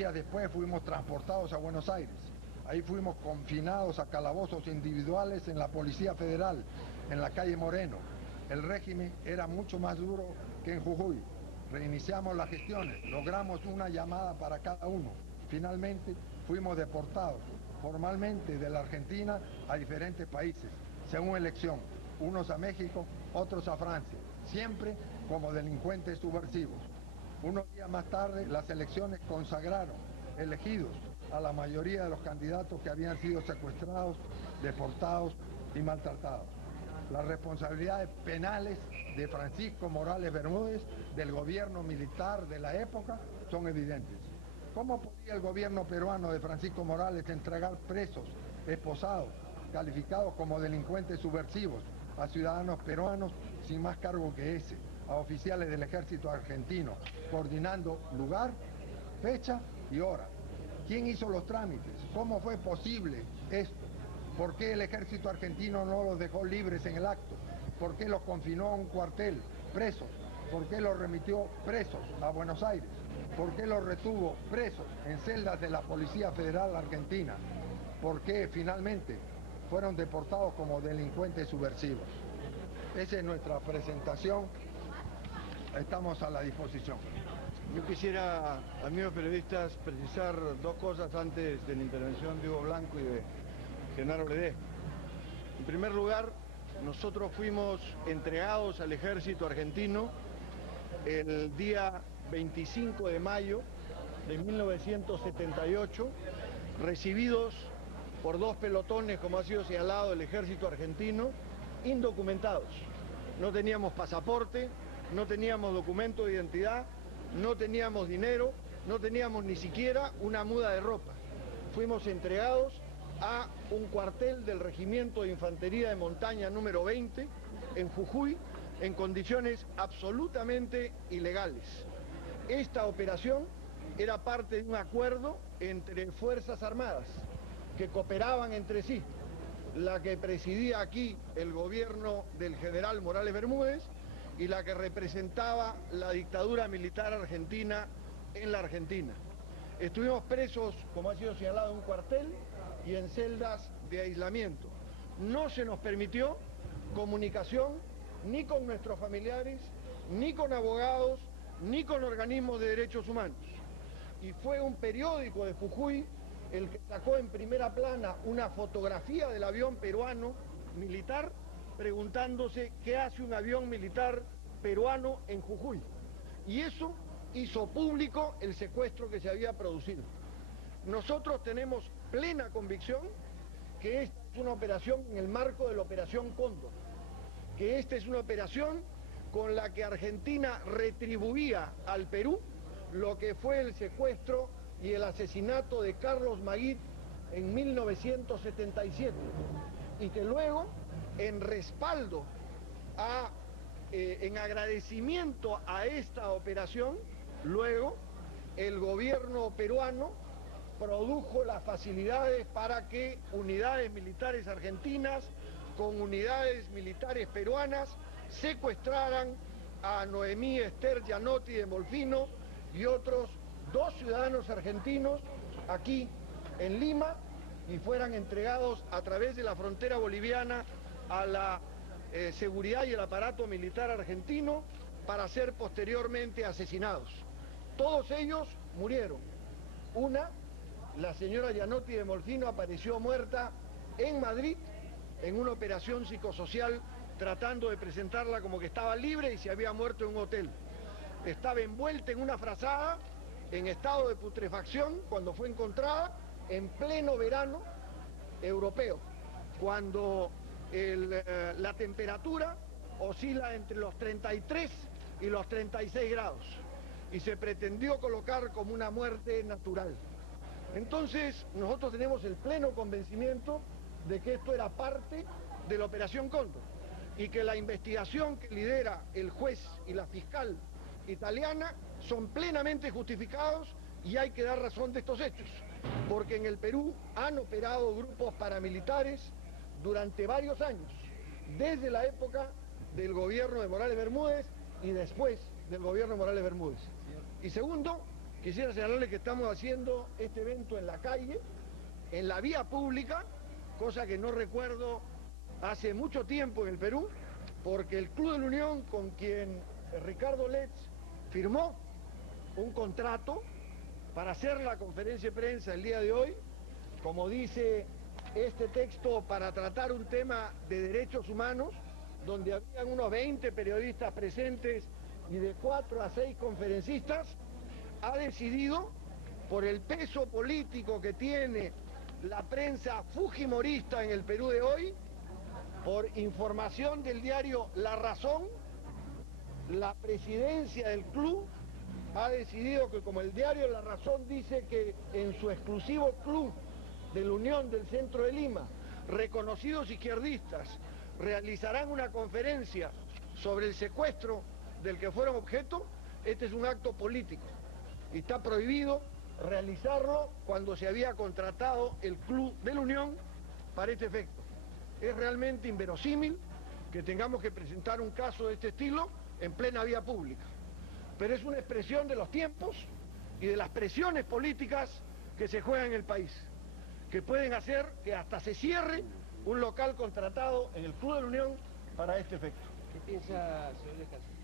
días después fuimos transportados a Buenos Aires. Ahí fuimos confinados a calabozos individuales en la Policía Federal, en la calle Moreno. El régimen era mucho más duro que en Jujuy. Reiniciamos las gestiones, logramos una llamada para cada uno. Finalmente fuimos deportados formalmente de la Argentina a diferentes países, según elección, unos a México, otros a Francia, siempre como delincuentes subversivos. Unos días más tarde, las elecciones consagraron elegidos a la mayoría de los candidatos que habían sido secuestrados, deportados y maltratados. Las responsabilidades penales de Francisco Morales Bermúdez, del gobierno militar de la época, son evidentes. ¿Cómo podía el gobierno peruano de Francisco Morales entregar presos, esposados, calificados como delincuentes subversivos, a ciudadanos peruanos sin más cargo que ese, a oficiales del ejército argentino, coordinando lugar, fecha y hora? ¿Quién hizo los trámites? ¿Cómo fue posible esto? ¿Por qué el ejército argentino no los dejó libres en el acto? ¿Por qué los confinó a un cuartel, presos? ¿Por qué los remitió presos a Buenos Aires? ¿Por qué los retuvo presos en celdas de la Policía Federal Argentina? ¿Por qué finalmente fueron deportados como delincuentes subversivos? Esa es nuestra presentación. Estamos a la disposición. Yo quisiera, amigos periodistas, precisar dos cosas antes de la intervención de Hugo Blanco y de Genaro Ledesma. En primer lugar, nosotros fuimos entregados al ejército argentino el día 25 de mayo de 1978, recibidos por dos pelotones, como ha sido señalado, del ejército argentino, indocumentados. No teníamos pasaporte, no teníamos documento de identidad, no teníamos dinero, no teníamos ni siquiera una muda de ropa. Fuimos entregados a un cuartel del Regimiento de Infantería de Montaña número 20 en Jujuy, en condiciones absolutamente ilegales. Esta operación era parte de un acuerdo entre Fuerzas Armadas que cooperaban entre sí, la que presidía aquí el gobierno del general Morales Bermúdez y la que representaba la dictadura militar argentina en la Argentina. Estuvimos presos, como ha sido señalado, en un cuartel y en celdas de aislamiento. No se nos permitió comunicación ni con nuestros familiares, ni con abogados, ni con organismos de derechos humanos. Y fue un periódico de Jujuy el que sacó en primera plana una fotografía del avión peruano militar, preguntándose qué hace un avión militar peruano en Jujuy. Y eso hizo público el secuestro que se había producido. Nosotros tenemos plena convicción que esta es una operación en el marco de la Operación Cóndor, que esta es una operación con la que Argentina retribuía al Perú lo que fue el secuestro y el asesinato de Carlos Maguid en 1977, y que luego, en respaldo en agradecimiento a esta operación, luego el gobierno peruano produjo las facilidades para que unidades militares argentinas con unidades militares peruanas secuestraran a Noemí Esther Gianotti de Molfino y otros dos ciudadanos argentinos aquí en Lima, y fueran entregados a través de la frontera boliviana a la seguridad y el aparato militar argentino para ser posteriormente asesinados. Todos ellos murieron. La señora Gianotti de Molfino apareció muerta en Madrid en una operación psicosocial tratando de presentarla como que estaba libre y se había muerto en un hotel. Estaba envuelta en una frazada en estado de putrefacción cuando fue encontrada en pleno verano europeo, cuando la temperatura oscila entre los 33 y los 36 grados, y se pretendió colocar como una muerte natural. Entonces, nosotros tenemos el pleno convencimiento de que esto era parte de la Operación Cóndor, y que la investigación que lidera el juez y la fiscal italiana son plenamente justificados, y hay que dar razón de estos hechos, porque en el Perú han operado grupos paramilitares durante varios años, desde la época del gobierno de Morales Bermúdez y después del gobierno de Morales Bermúdez. Y segundo, quisiera señalarle que estamos haciendo este evento en la calle, en la vía pública, cosa que no recuerdo hace mucho tiempo en el Perú, porque el Club de la Unión, con quien Ricardo Letts firmó un contrato para hacer la conferencia de prensa el día de hoy, como dice este texto, para tratar un tema de derechos humanos, donde habían unos 20 periodistas presentes y de 4 a 6 conferencistas, ha decidido, por el peso político que tiene la prensa fujimorista en el Perú de hoy, por información del diario La Razón, la presidencia del club ha decidido que, como el diario La Razón dice que en su exclusivo club de la Unión del Centro de Lima, reconocidos izquierdistas realizarán una conferencia sobre el secuestro del que fueron objeto, este es un acto político y está prohibido realizarlo cuando se había contratado el Club de la Unión para este efecto. Es realmente inverosímil que tengamos que presentar un caso de este estilo en plena vía pública, pero es una expresión de los tiempos y de las presiones políticas que se juegan en el país, que pueden hacer que hasta se cierre un local contratado en el Club de la Unión para este efecto. ¿Qué piensa, señor Lejas?